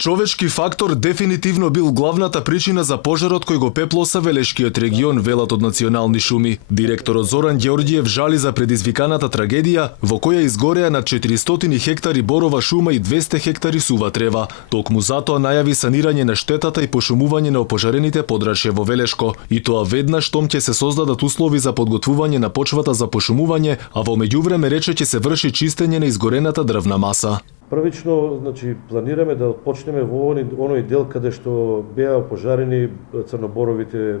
Човечки фактор дефинитивно бил главната причина за пожарот кој го пеплоса Велешкиот регион, велат од Национални шуми. Директорот Зоран Ѓорѓиев жали за предизвиканата трагедија во која изгореа над 400 хектари борова шума и 200 хектари сува трева. Токму затоа најави санирање на штетата и пошумување на опожарените подрачја во Велешко, и тоа веднаш штом ќе се создадат услови за подготвување на почвата за пошумување, а во меѓувреме рече ќе се врши чистење на изгорената дрвна маса. Првично, планираме да почнеме во оној дел каде што беа опожарени црноборовите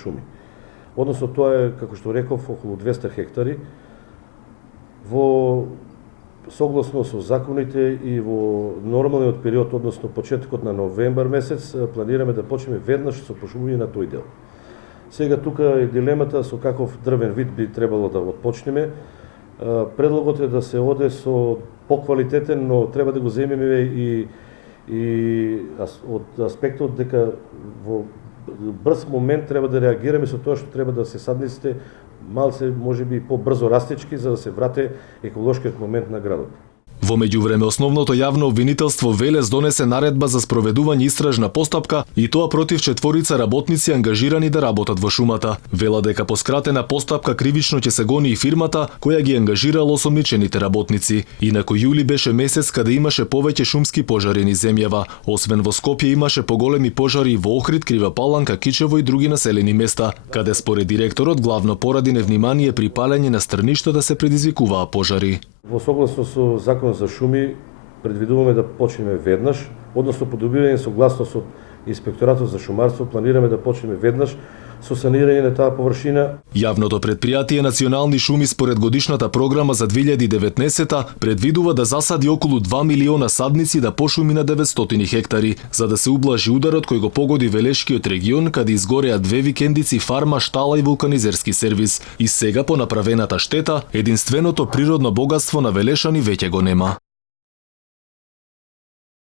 шуми. Односно, тоа е, како што реков, околу 200 хектари. Во согласно со законите и во нормалниот период, односно почетокот на новембар месец, планираме да почнеме веднаш со пошумување на тој дел. Сега тука е дилемата со каков дрвен вид би требало да отпочнеме. Предлогот е да се оде со поквалитетен, но треба да го земеме и од аспектот дека во брз момент треба да реагираме со тоа што треба да се садниците малце можеби побрзо растечки за да се врате еколошкиот момент на градот. Во меѓувреме основното јавно обвинителство Велес донесе наредба за спроведување истражна постапка и тоа против 4 работници ангажирани да работат во шумата. Вела дека по скратена постапка кривично ќе се гони и фирмата која ги ангажирала осомничените работници. Инаку јули беше месец каде имаше повеќе шумски пожари низ земјава. Освен во Скопје имаше поголеми пожари во Охрид, Крива Паланка, Кичево и други населени места, каде според директорот главно поради невнимание при палење на стрништа да се предизвикуваа пожари. Во согласно со Законот за шуми, предвидуваме да почнеме веднаш, односно по добивање согласност од Инспекторатот за шумарство, планираме да почнеме веднаш со санирање на таа површина. Јавното предпријатие Национални шуми според годишната програма за 2019 предвидува да засади околу 2 милиона садници да пошуми на 900 хектари, за да се ублажи ударот кој го погоди Велешкиот регион каде изгореа 2 викендици, фарма, штала и вулканизерски сервис. И сега по направената штета, единственото природно богатство на Велешани веќе го нема.